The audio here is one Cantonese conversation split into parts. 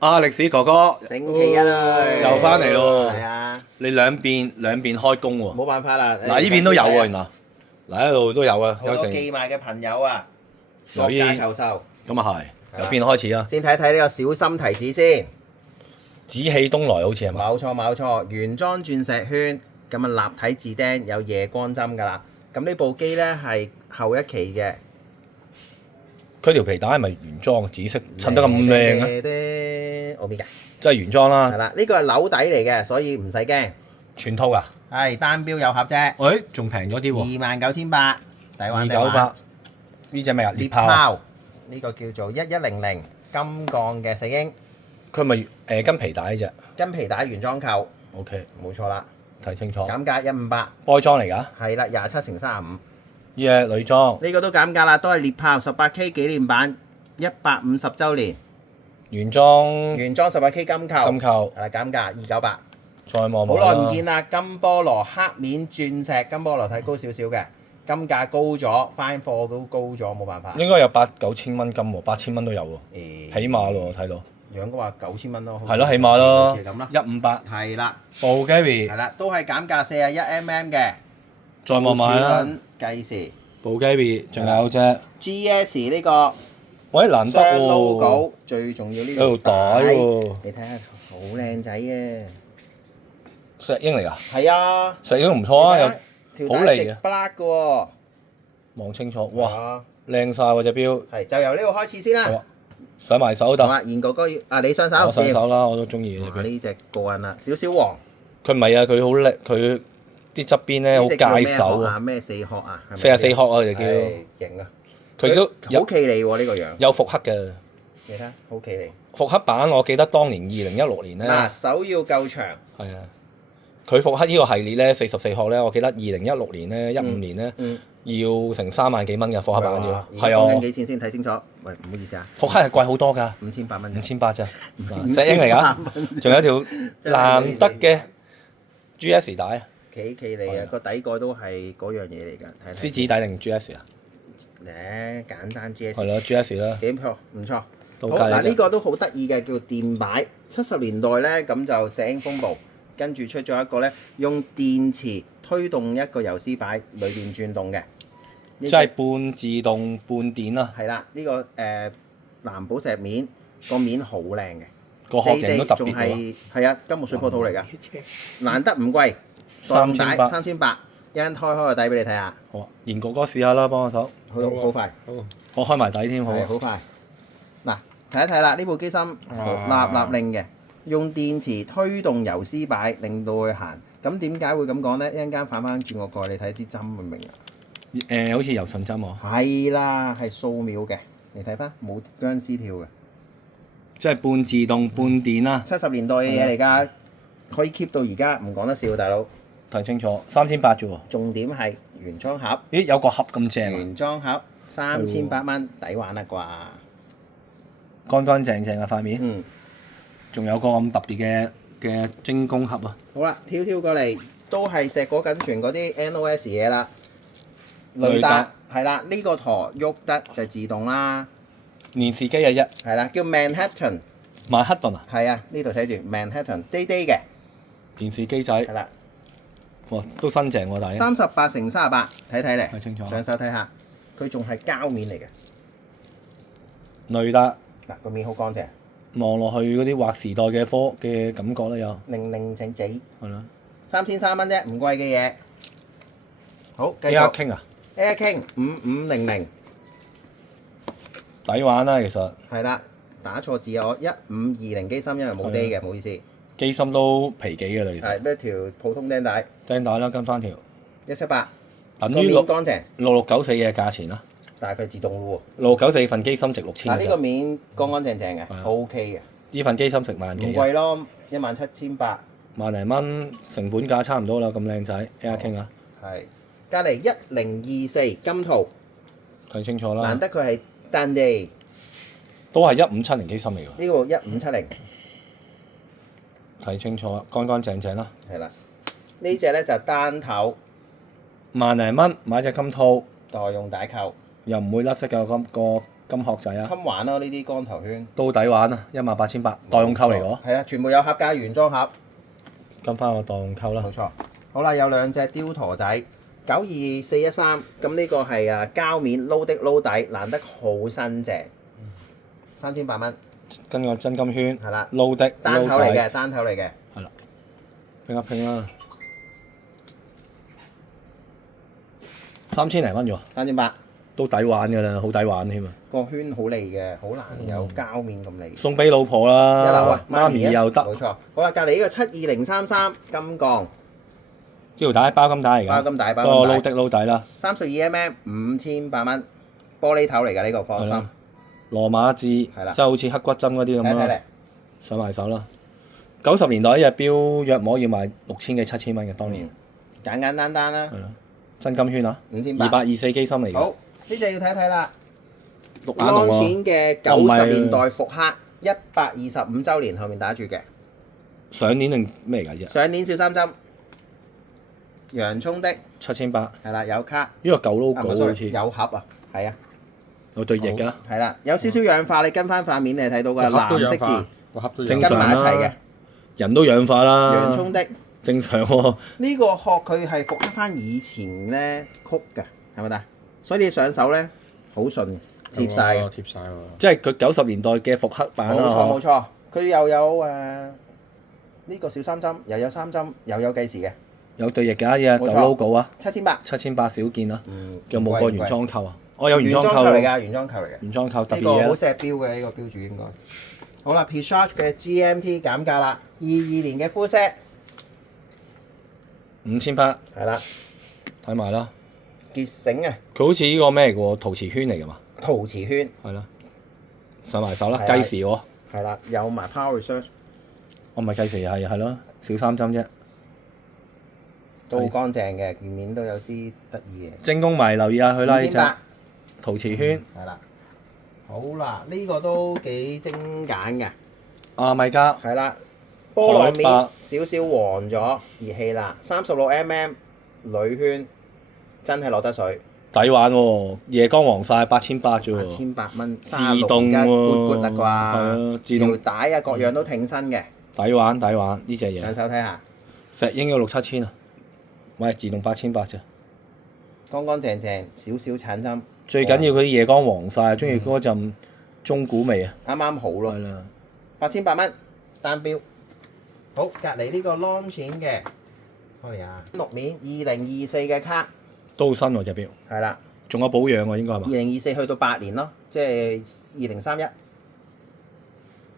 歷史哥哥，星期一啦，又翻嚟咯。係啊，你兩邊開工喎。冇辦法啦。嗱，呢邊都有喎，原來。嗱，一路都有啊，好多寄賣嘅朋友啊，各由於界求售。咁啊係，由邊開始啊？先睇睇呢個小心提子先。紫氣東來好似係嘛？冇錯，原裝鑽石圈，咁啊立體字釘，有夜光針㗎啦。咁呢部機咧係後一期嘅。佢條皮帶係咪原裝？紫色襯得咁靚啊！我邊㗎？即係原裝啦。係啦，呢個係扭底嚟嘅，所以唔使驚。全套㗎。係單標有盒啫。誒，仲平咗啲喎。29,800，抵玩。298。呢隻咩啊？獵豹。呢個叫做1100金鋼嘅死鷹。佢咪跟皮帶呢隻？跟皮帶原裝扣。OK。冇錯啦。睇清楚。減價158。波裝嚟㗎？係啦，27×35。呢隻女裝。呢個都減價啦，都係獵豹 18K 紀念版，150週年。原裝 18K 金扣。金扣。係啦，減價298。再望望好耐唔見啦，金菠蘿黑面鑽石，金菠蘿睇高少少嘅，金價高咗，翻貨都高咗，冇辦法。應該有8,9千蚊金喎，8,000蚊都有喎。起碼咯，我睇到。楊哥話9,000蚊咯。係咯，起碼咯。咁啦。158。係啦。Bulgari。係啦，都係減價41mm嘅。再望埋啦。計時。Bulgari，仲有隻 GS 呢個。喂，難得雙喎。logo，最重要呢條帶喎。你睇下，好靚仔嘅。石英嚟㗎？係啊。石英唔錯啊，有條帶直 black 嘅喎。望清楚，哇，靚晒喎隻錶。係，就由呢個開始先啦。上埋手得。好啊，賢哥哥要你上手。我上手啦，我都中意隻錶。呢隻過癮啦，少少黃。佢唔係啊，佢好叻，佢啲側邊咧好介手啊。咩四殼啊？44殼啊，就叫。型啊！佢都好企理喎呢個樣。有復刻嘅。你睇，好企理。復刻版我記得當年2016年咧。嗱，手要夠長。係啊。佢復刻呢個系列咧44殼咧，我記得2016年咧、15年咧，要成3萬幾蚊嘅復刻版要。係啊。講緊幾錢先睇清楚？喂，唔好意思啊。復刻係貴好多㗎。5800蚊。5800咋？石英嚟㗎。仲有條難得嘅 GS 帶。企理啊！個底蓋都係嗰樣嘢嚟㗎。獅子底定 GS 啊？簡單 GS。係咯，GS 啦。幾錯？唔錯。好嗱，呢個都好得意嘅，叫電擺。70年代咧，咁就石英風暴。跟住出咗一個咧，用電池推動一個游絲擺，裏邊轉動嘅，即係半自動半電啦。係啦，呢個藍寶石面個面好靚嘅，個殼型都特別喎。係啊，金木水火土嚟㗎，難得唔貴，3800，一陣開個底俾你睇下。好啊，賢哥哥試下啦，幫我手。好快。我開埋底添，好快。嗱，睇一睇啦，呢部機芯立令嘅。用電池推動游絲擺，令到佢行。咁點解會咁講呢？一陣間反翻轉個蓋，你睇支針會明啊？好似柔順針喎。係啦，係數秒嘅。你睇翻冇僵屍跳嘅。即係半自動半電啦。70年代嘅嘢嚟㗎，可以 keep 到而家，唔講得笑，大佬。睇清楚，3800啫喎。重點係原裝盒。咦，有個盒咁正啊！原裝盒3800蚊，抵玩啦啩？乾乾淨淨嘅塊面。仲有個咁特別嘅精工盒啊！好啦，跳過嚟都係碩果僅存嗰啲 NOS 嘢啦。雷達係啦，呢個舵喐得就自動啦。連視機啊一。係啦，叫 Manhattan。曼克頓啊？係啊，呢度睇住 Manhattan，低嘅。電視機仔。係啦。哇，都新淨喎，大佬。38×38，睇嚟。睇清楚。上手睇下，佢仲係膠面嚟嘅。雷達。嗱，個面好乾淨。望落去嗰啲劃時代嘅感覺啦，有零整整。係啦。3300蚊啫，唔貴嘅嘢。好，繼續。Air King 啊 ？Air King 5500。抵玩啦，其實。係啦，打錯字啊！我1520機芯，因為冇 D 嘅，唔好意思。機芯都皮幾嘅啦，其實。係咩條普通釘帶？釘帶啦，跟翻條。178。等於6694嘅價錢啦。但係佢自動咯喎。6694份機芯值6000。嗱，呢個面乾乾淨淨嘅，OK 嘅。呢份機芯值萬幾。唔貴咯，17800。萬零蚊，成本價差唔多啦，咁靚仔 Air King 啊。係。隔離1024金圖。睇清楚啦。難得佢係單地。都係1570機芯嚟㗎。呢個1570。睇清楚啦，乾乾淨淨啦。係啦。呢隻咧就單頭。萬零蚊買隻金套。代用帶扣。又唔會甩色嘅個金殼仔啊，襟玩咯呢啲光頭圈。都抵玩啊，18,800代用扣嚟㗎。係啊，全部有盒價原裝盒。跟翻個代用扣啦。冇錯。好啦，有兩隻雕陀仔，92413，咁呢個係膠面撈的撈底，難得好新淨，3800蚊。跟個真金圈。係啦。撈的單頭嚟嘅，單頭嚟嘅。係啦。拼一拼啦。3000零蚊啫喎。3800。都抵玩㗎啦，好抵玩添啊！個圈好利嘅，好難有膠面咁利。送俾老婆啦。一流啊！媽咪又得。冇錯。好啦，隔離呢個72033金鋼。呢條帶包金帶嚟㗎。包金帶，包金帶。金帶。撈的撈底啦。32mm 5800蚊，玻璃頭嚟㗎呢個，放心。羅馬字，即係好似黑骨針嗰啲咁啦。上埋手啦。90年代呢隻錶約摸要賣6000幾7000蚊嘅，當年。簡簡單單啦。係啦。真金圈啊5800。224機芯嚟嘅。好，呢隻要睇一睇啦。綠眼龍喎。錢嘅90年代復刻125週年後面打住嘅。上年定咩嚟㗎？上年小三針。洋葱的。7800。係啦，有卡。呢個舊 logo 好似。有盒啊，係啊。有對翼㗎。係啦，有少少氧化，你跟翻塊面你係睇到㗎，藍色字。個盒都正常跟埋一齊嘅。人都氧化啦。洋葱的。正常喎。呢個殼佢係復刻翻以前咧曲㗎，係咪得？所以你上手咧好順，貼晒嘅。貼晒喎。即係佢90年代嘅復刻版啦。冇錯冇錯，佢又有呢個小三針，又有3針，又有計時嘅。有對翼㗎，呢個舊 logo 啊。7800。7800少見啦。有唔冇個原裝扣啊？我有原裝扣嚟㗎，原裝扣嚟嘅。原裝扣特別呢個好嘢啊。錫標嘅呢個標主應該。好啦 ，Peugeot 嘅 GMT 減價啦，22年嘅 full set。5800。係啦。睇埋啦。結繩啊！佢好似呢個咩嚟㗎喎？陶瓷圈嚟㗎嘛？陶瓷圈。係啦。上埋手啦，計時喎。係啦，有埋 Power Research。我唔係計時，係咯，小3針啫。都好乾淨嘅，件面都有啲得意嘅。精工迷留意下佢啦，呢隻2800。陶瓷圈。係啦。好啦，呢個都幾精簡嘅。米加。係啦。波浪面少少黃咗，熱氣啦。36mm 鋁圈，真係落得水。抵玩喎，夜光黃晒，8800啫喎。8800蚊，自動喎。而家撥啦啩。係啊，自動。條帶啊，各樣都挺身嘅。抵玩抵玩呢隻嘢。上手睇下。石英要6、7千啊，喂，自動8800啫。乾乾淨淨，少少橙針。最緊要佢啲夜光黃晒，中意嗰陣中古味啊。啱啱好咯。係啦。8800蚊單標。好，隔離呢個 Longines 嘅 ，sorry 啊，6面2024嘅卡。都好新喎隻錶。係啦。仲有保養喎，應該係嘛？2024去到8年咯，即係2031。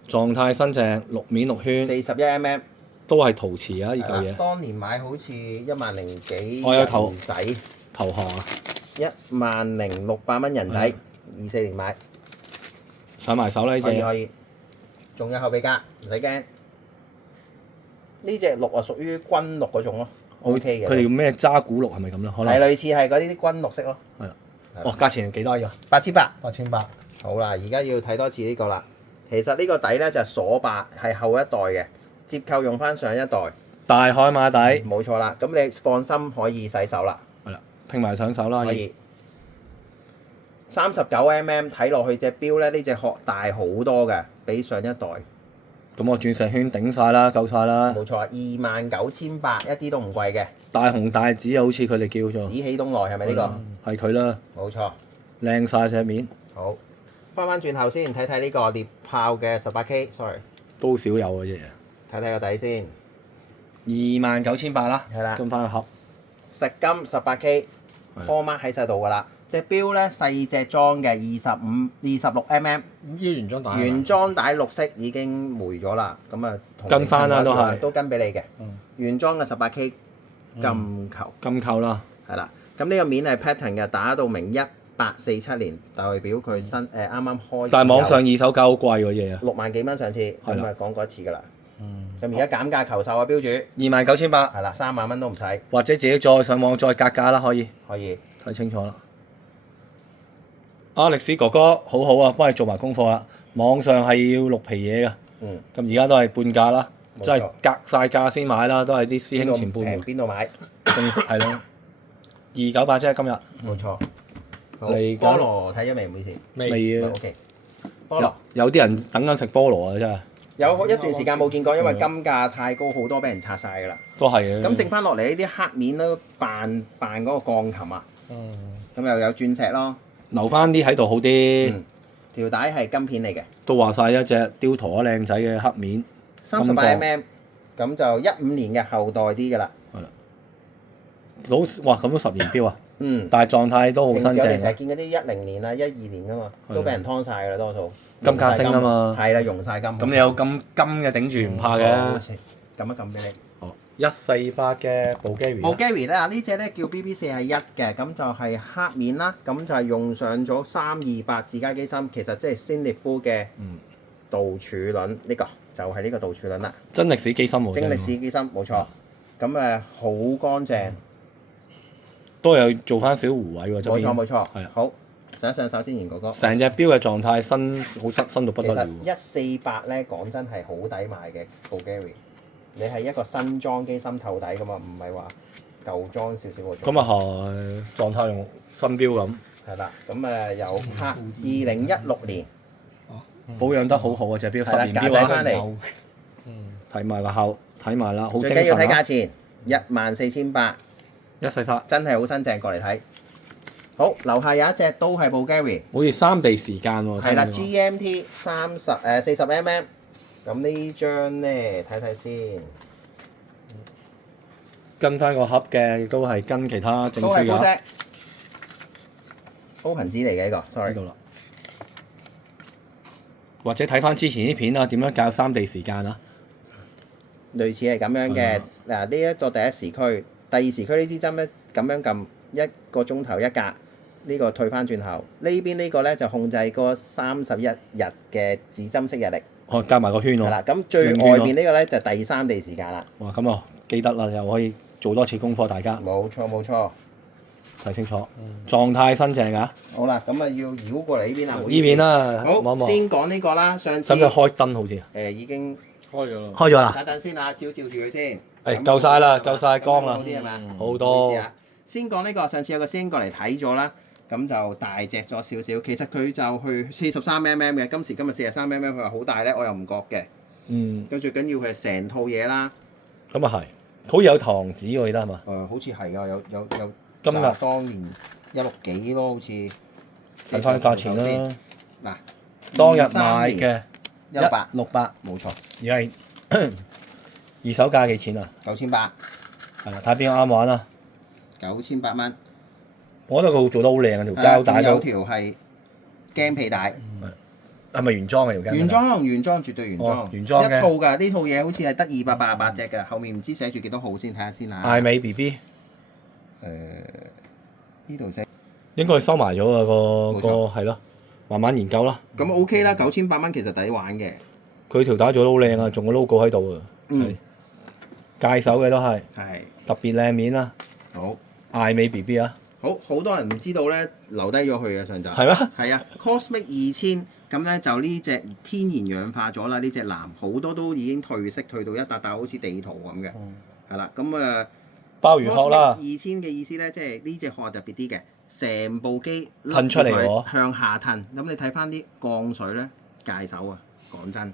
狀態新淨，6面6圈。41mm。都係陶瓷啊！呢嚿嘢。當年買好似1萬零幾。我有投仔。投降啊10600蚊人仔，24年買。上埋手啦呢隻。可以。仲有後備架，唔使驚。呢隻綠啊，屬於軍綠嗰種咯。O K 嘅。佢哋叫咩揸古綠係咪咁咧？可能。係類似係嗰啲軍綠色咯。係啦。哦，價錢幾多呢個？8800。8800。好啦，而家要睇多次呢個啦。其實呢個底咧就係鎖把，係後一代嘅，折扣用翻上一代。大海馬底。冇錯啦，咁你放心可以洗手啦。係啦，拼埋上手啦。可以。39mm 睇落去隻錶咧，呢隻殼大好多嘅，比上一代。咁我鑽石圈頂晒啦，夠晒啦。冇錯，29800一啲都唔貴嘅。大紅大紫啊，好似佢哋叫做。紫起東來係咪呢個？係佢啦。冇錯。靚晒隻面。好，翻轉頭先睇睇呢個獵豹嘅18K，sorry。都少有嘅啫。睇睇個底先。29800啦。係啦。跟翻個盒。實金18K， call mark 喺晒度㗎啦。隻錶咧細隻裝嘅26mm。呢個原裝帶。原裝帶綠色已經黴咗啦，咁啊跟翻啦都係。都跟俾你嘅。原裝嘅18K 金球。金扣啦。係啦，咁呢個面係 pattern 嘅，打到明1847年，代表佢新啱啱開。但係網上二手價好貴喎嘢啊。 6萬幾蚊上次，咁啊講過一次㗎啦。咁而家減價求售啊，標主。29800。係啦，3萬蚊都唔使。或者自己再上網再格價啦，可以。可以。睇清楚啦。歷史哥哥好好啊，幫你做埋功課啦。網上係要6皮嘢㗎。咁而家都係半價啦，即係格晒價先買啦，都係啲師兄前輩們。邊度買？正式係咯。298啫，今日。冇錯。好嚟緊菠蘿睇咗未？唔好意思。未啊 OK。菠蘿有啲人等緊食菠蘿啊，真係有一段時間冇見過，因為金價太高，好多俾人拆晒㗎啦。都係嘅。咁剩翻落嚟呢啲黑面都扮嗰個鋼琴啊。咁又有鑽石咯。留翻啲喺度好啲。條帶係金片嚟嘅。都話晒一隻雕陀靚仔嘅黑面。38mm，咁就15年嘅後代啲㗎啦。係啦。哇！咁都10年標啊！但係狀態都好新淨。平時我哋成日見嗰啲10年啊、12年㗎嘛，都俾人劏晒㗎啦，多數。金價升啊嘛。係啦，用晒金。咁你有金嘅頂住唔怕嘅。撳一撳俾你。哦，148嘅 Bulgari。Bulgari 咧，呢隻咧叫 BB41嘅，咁就係黑面啦，咁就係用上咗328自家機芯，其實即係先烈夫嘅杜柱輪，呢個就係呢個杜柱輪啦。真歷史機芯喎。真歷史機芯冇錯，咁好乾淨。都有做翻小弧位喎，冇錯冇錯。係啊。好，上一上手先，賢哥哥。成隻錶嘅狀態新到不得了。其實148咧，講真係好抵買嘅 Bulgari。你係一個新裝機芯透底噶嘛，唔係話舊裝少少嗰種。咁啊係，狀態用新錶咁。係啦，咁有2016年。保養得好好啊！隻錶10年錶翻嚟。睇埋個後，睇埋啦，好精神。最緊要睇價錢，14,800。148。真係好新淨，過嚟睇。好，樓下有一隻都係 Bulgari。好似3地時間喎。係啦 ，GMT 40mm。咁呢張咧睇睇先，跟翻個盒嘅，亦都係跟其他正式嘅。Open 紙嚟嘅呢個 ，sorry。呢度啦。或者睇翻之前啲片啊，點樣教3地時間啊？類似係咁樣嘅。嗱，呢一個第一時區，第二時區呢支針咧咁樣撳1個鐘頭一格，呢個退翻轉頭。呢邊呢個咧就控制個31日嘅指針式日歷。加埋個圈喎。係啦，咁最外邊呢個咧就第3地時間啦。哇，咁啊記得啦，又可以做多次功課，大家。冇錯冇錯。睇清楚。狀態新淨㗎。好啦，咁啊要繞過嚟呢邊啊。呢邊啦。好，先講呢個啦。上次。使唔使開燈好似？已經開咗啦。開咗啦。等先啦，照住佢先。夠晒啦，夠晒光啦。好啲係嘛？好多。先講呢個，上次有個師兄過嚟睇咗啦。咁就大隻咗少少，其實佢就去43mm嘅，今時今日43mm，佢話好大咧，我又唔覺嘅。咁最緊要佢係成套嘢啦。咁啊係，好似有糖紙喎，記得係嘛？好似係㗎，有今日當年16幾咯，好似。睇翻價錢啦。嗱，當日買嘅168，冇錯。而係二手價幾錢啊？9800。係啦，睇邊個啱玩啦。9800蚊。我覺得佢做得好靚啊，條膠帶都。有條係鏡皮帶。係咪原裝嘅條膠？原裝絕對原裝。原裝嘅。一套㗎，呢套嘢好似係得288隻㗎，後面唔知寫住幾多號先，睇下先啊。艾美 BB。呢度寫。應該收埋咗啊個係咯，慢慢研究啦。咁 OK 啦，9800蚊其實抵玩嘅。佢條帶做得好靚啊，仲個 logo 喺度啊。界手嘅都係。係。特別靚面啊。好。艾美 BB 啊。好多人唔知道咧，留低咗佢嘅上集。係咩？係啊 ，Cosmic 2000咁咧就呢隻天然氧化咗啦，呢隻藍好多都已經褪色，褪到一笪笪好似地圖咁嘅。係啦，咁鮑魚殼啦。2000嘅意思咧，即係呢隻殼特別啲嘅，成部機褪出嚟喎，向下褪。咁你睇翻啲鋼水咧，界手啊，講真。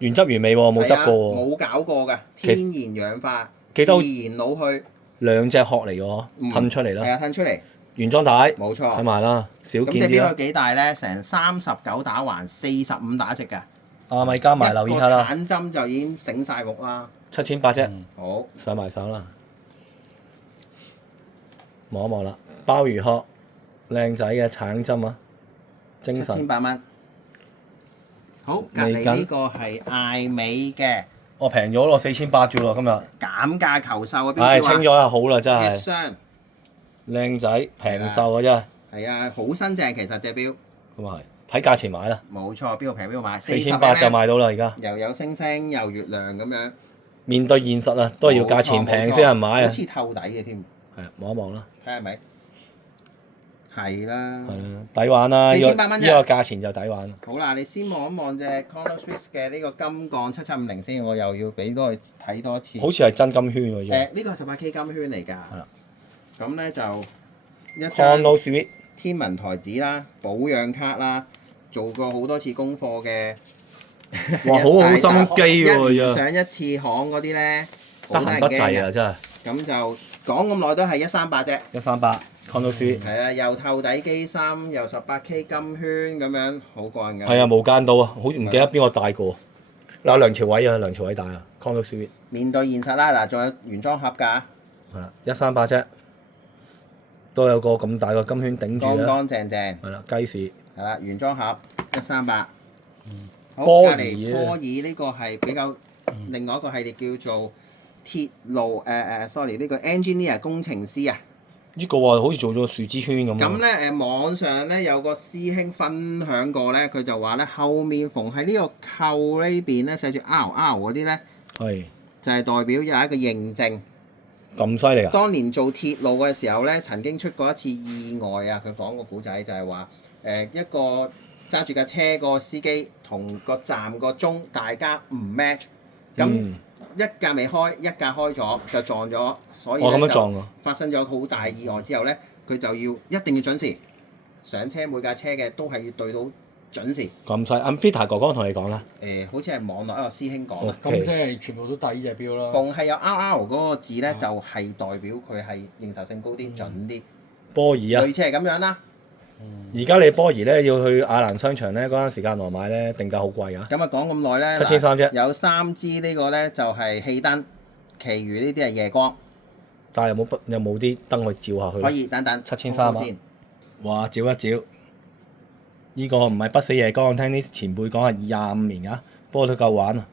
原汁原味喎，冇執過喎。冇搞過㗎，天然氧化，自然老去。兩隻殼嚟嘅喎，褪出嚟啦。係啊，褪出嚟。原裝帶。冇錯。睇埋啦，少見啲啦。咁隻錶有幾大咧？成39打橫，45打直㗎。阿米加埋留意下啦。個鏟針就已經醒晒目啦。7800啫。好。上埋手啦。望一望啦，鮑魚殼，靚仔嘅橙針啊，精神。7800蚊。好，隔離呢個係艾美嘅。我平咗咯，4800啫喎，今日。減價求售啊！邊個清咗就好啦，真係。雙。靚仔，平售啊真係。係啊，好新淨其實隻錶。咁啊係，睇價錢買啦。冇錯，邊度平邊度買。4800就買到啦，而家。又有星星又月亮咁樣。面對現實啊，都係要價錢平先有人買啊。好似透底嘅添。係啊，望一望啦。睇下係咪？係啦。係啦，抵玩啦！呢個價錢就抵玩。好啦，你先望一望隻 Chrono Swiss 嘅呢個金鋼7750先，我又要俾多佢睇多一次。好似係真金圈喎，呢個係18K 金圈嚟㗎。係啦。咁咧就一張。Chrono Swiss 天文台紙啦、保養卡啦，做過好多次功課嘅。哇！好好心機喎，一年上一次行嗰啲咧，得閒不濟啊，真係。咁就講咁耐都係138啫。138 Condo Suite。係啊，又透底機芯，又18K 金圈咁樣，好過癮㗎。係啊，無間道啊，好唔記得邊個帶過。嗱，梁朝偉啊，梁朝偉帶啊，Condo Suite。面對現實啦，嗱，仲有原裝盒㗎。係啦，138啫，都有個咁大個金圈頂住啦。乾乾淨淨。係啦，雞屎。係啦，原裝盒138。好，波爾隔離波爾呢個係比較另外一個系列叫做鐵路sorry 呢個 engineer 工程師啊。呢個話好似做咗樹枝圈咁。咁咧網上咧有個師兄分享過咧，佢就話咧後面逢喺呢個扣呢邊咧寫住 R 嗰啲咧，係就係代表有一個認證。咁犀利啊！當年做鐵路嘅時候咧，曾經出過一次意外啊！佢講個古仔就係話一個揸住架車個司機同個站個鐘大家唔 match，咁一架未開，一架開咗就撞咗，所以咧就發生咗好大意外之後咧，佢就要一定要準時上車，每架車嘅都係要對到準時。咁犀利，阿 Peter 哥哥同你講啦。好似係網絡一個師兄講啦。咁即係全部都帶呢隻錶啦。逢係有 RR 嗰個字咧，就係代表佢係認受性高啲、準啲。波爾啊，類似係咁樣啦。而家你波爾咧要去亞蘭商場咧嗰陣時間內買咧，定價好貴㗎。咁啊講咁耐咧，7300啫。有3支呢個咧就係氣燈，其餘呢啲係夜光。但係有冇啲燈去照下去？可以等等。7300先。哇！照一照，呢個唔係不死夜光，聽啲前輩講係25年㗎，不過都夠玩啊。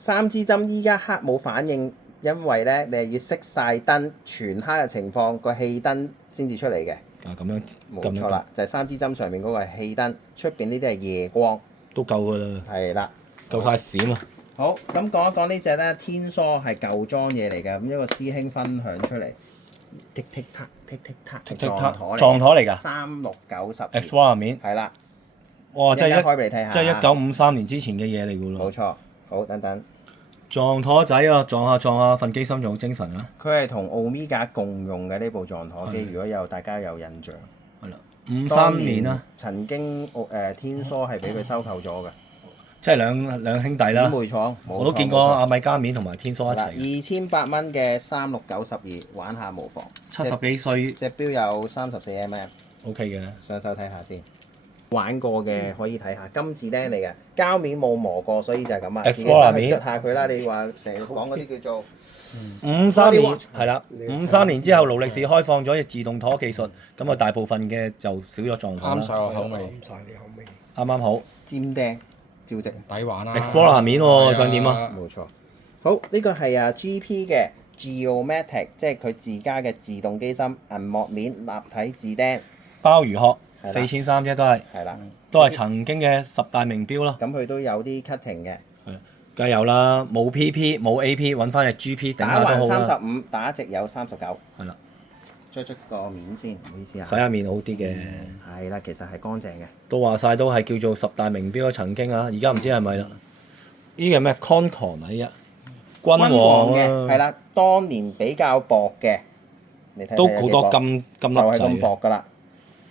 3支針依家黑冇反應，因為咧你係要熄晒燈，全黑嘅情況個氣燈先至出嚟嘅。啊，咁樣冇錯啦，就係3支針上面嗰個係氣燈，出邊呢啲係夜光，都夠㗎啦。係啦，夠晒閃啊！好，咁講一講呢隻咧，天梭係舊裝嘢嚟嘅，咁一個師兄分享出嚟，剔剔塔，剔剔塔，撞台嚟㗎。3690。Explorer 面。係啦。哇！真係開俾你睇下。即係1953年之前嘅嘢嚟㗎咯。冇錯，好等等。撞舵仔啊，撞下，份機芯仲好精神啊！佢係同奧米加共用嘅呢部撞舵機，如果大家有印象。係啦，53年啦。曾經天梭係俾佢收購咗嘅。即係兩兄弟啦。姊妹廠。我都見過阿米加面同埋天梭一齊。2800蚊嘅3692，玩下無妨。70幾歲。隻錶有34mm。OK 嘅。上手睇下先。玩過嘅可以睇下，金子釘嚟嘅，膠面冇磨過，所以就係咁啊。自己翻去捽下佢啦。你話成日講嗰啲叫做53年係啦，53年之後勞力士開放咗自動舵技術，咁啊大部分嘅就少咗撞舵啦。啱晒我口味。啱晒你口味。啱啱好。尖釘，照直。抵玩啦。Explorer 面喎，想點啊？冇錯。好，呢個係GP 嘅 Geomatic， 即係佢自家嘅自動機芯，銀幕面立體自釘。鮑魚殼。4300啫都係，係啦，都係曾經嘅10大名錶咯。咁佢都有啲 cutting 嘅，係，梗係有啦，冇 PP 冇 AP， 揾翻隻 GP 頂下都好啦。打橫35，打直有39。係啦，捽個面先，唔好意思啊。洗下面好啲嘅。係啦，其實係乾淨嘅。都話晒都係叫做10大名錶曾經啊，而家唔知係咪啦。呢個係咩 Concon 啊？依家君王嘅，係啦，當年比較薄嘅，你睇都好多金粒仔。就係咁薄㗎啦。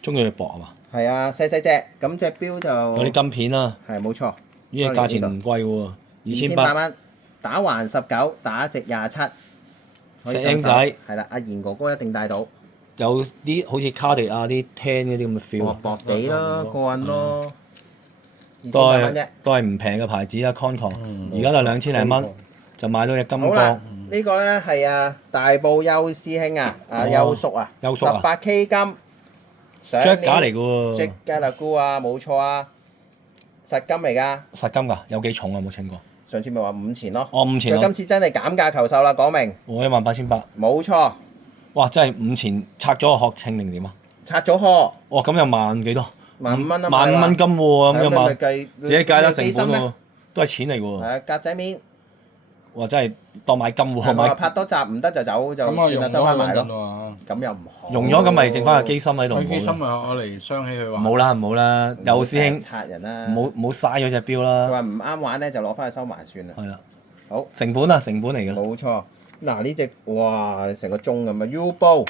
中意佢薄啊嘛？係啊，細隻，咁隻錶就有啲金片啦。係冇錯。呢個價錢唔貴喎，2800蚊，打橫19，打直27。石英仔。係啦，阿賢哥哥一定帶到。有啲好似卡地亞啲聽嗰啲咁嘅 feel。薄薄地咯，過癮咯。都係唔平嘅牌子啊 Concon，而家就2000零蚊就買到隻金剛。呢個咧係大埔邱師兄啊，邱叔啊，18K 金。Jack 架嚟㗎喎。Jack 架啦姑啊，冇錯啊，實金嚟㗎。實金㗎，有幾重啊？冇稱過。上次咪話5錢咯。哦，5錢。佢今次真係減價求售啦，講明。18800。冇錯。哇！真係5錢拆咗個殼稱定點啊？拆咗殼。哦，咁又萬幾多？15,000蚊啊！15,000蚊金喎，咁又萬。自己計得成本喎，都係錢嚟㗎喎。係啊，格仔面。哇！真係當買金喎。係咪拍多集唔得就走就算啦，收翻埋咯。咁又唔好。用咗咁咪剩翻個機芯喺度。個機芯咪我嚟傷起佢玩。冇啦，有師兄。拆人啦。唔好嘥咗隻錶啦。佢話唔啱玩咧，就攞翻去收埋算啦。係啦。好。成本嚟㗎。冇錯。嗱呢隻哇，成個鐘咁啊 U 煲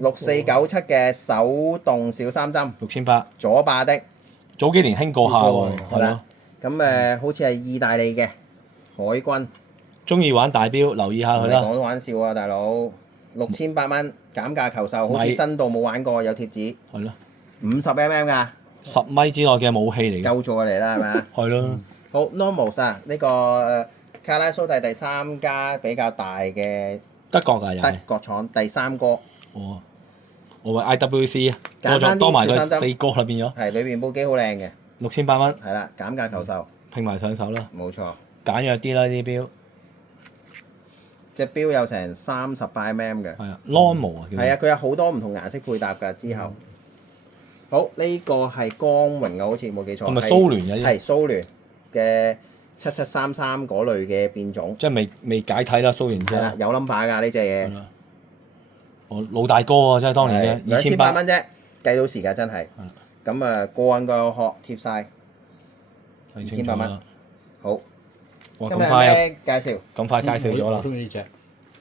6497嘅手動小三針， 6800，左霸的，早幾年興過下喎，係係啦咯。咁好似係意大利嘅海軍，中意玩大標，留意下佢唔係啦。講玩笑啊，大佬，6800蚊減價求售，好似米新到冇玩過，有貼紙係咯， ，50mm 㗎， 10米之內嘅武器嚟嘅。夠咗嚟啦，係咪啊？係咯，好 Normals 啊，呢個卡拉蘇蒂第3家比較大嘅德國㗎又德係。國廠第3哥，哦，我話 IWC 簡單啲多埋佢小三針4個啦變咗係裏邊部機好靚嘅， 6800蚊，係啦，減價求售，拼埋上手啦，冇錯。簡約啲啦呢啲標。隻錶有成38mm嘅，係啊，normal 啊。係啊，佢有好多唔同顏色配搭㗎。之後，好呢個係光榮啊，好似冇記錯。係咪蘇聯嘅？係蘇聯嘅7733嗰類嘅變種。即係未解體啦，蘇聯係啦，啫。有 number 㗎呢隻嘢。係啦。我老大哥啊，真係當年嘅2800 2800。蚊啫，計到時㗎真係。咁過癮個殼貼晒，2800蚊。好。哇！今日咁快啊！咩介紹？咁快介紹咗啦。中意呢只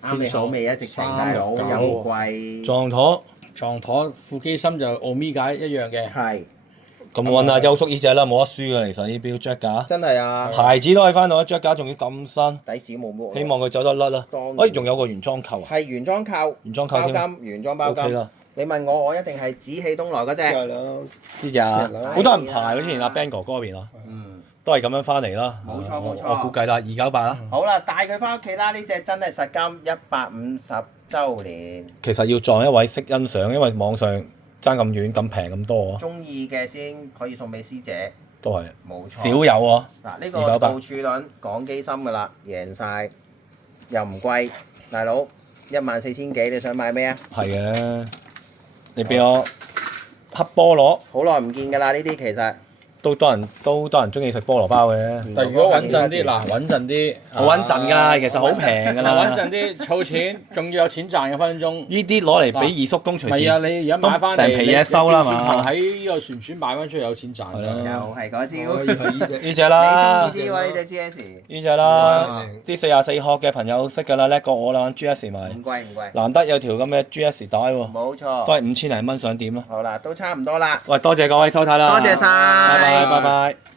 啱你口味啊！直情大佬369又貴。撞陀撞陀副機芯就Omega一樣嘅。係。咁揾阿優叔呢只啦，冇得輸㗎。其實呢標 Jack 架，真係啊！牌子都可以翻到，Jack 架仲要咁新，底子冇冇。希望佢走得甩啦。當然哎，仲有個原裝扣啊！係原裝扣。原裝扣添。包金，原裝包 O K 金。啦。你問我，我一定係紫氣東來嗰只。係啦，呢只啊，好多人排喎，之前阿 Bang 哥嗰邊啊，嗯。都係咁樣翻嚟啦。冇錯冇錯我估計啦，298啦。好啦，帶佢翻屋企啦！呢只真係實金150週年。其實要撞一位識欣賞，因為網上爭咁遠咁平咁多啊，中意嘅先可以送俾師姐。都係冇錯。少有喎。嗱，呢個倒柱輪講機芯㗎啦，贏晒，又唔貴，大佬14000幾，你想買咩啊？係嘅，你俾我黑菠蘿，好耐唔見㗎啦，呢啲其實。都多人中意食菠蘿包嘅。但如果穩陣啲，嗱穩陣啲，好穩陣㗎，其實好平㗎嗱穩啦。陣啲，儲錢，仲要有錢賺嘅分分鐘。呢啲攞嚟俾二叔公隨時。係啊，你而家買翻嚟，成皮嘢收啦嘛你調轉頭喺呢個旋轉賣翻出去有錢賺係啦㗎。又係嗰招。可以係呢只你啦。中意啲喎呢隻 GS？呢只啦，啲44殼嘅朋友識㗎啦，叻過我啦，玩 GS 咪唔貴唔貴。難得有條咁嘅 GS 帶喎，冇錯。都係5000零蚊，想點啦？好啦，都差唔多啦。喂，多謝各位收睇啦，多謝晒拜拜拜拜。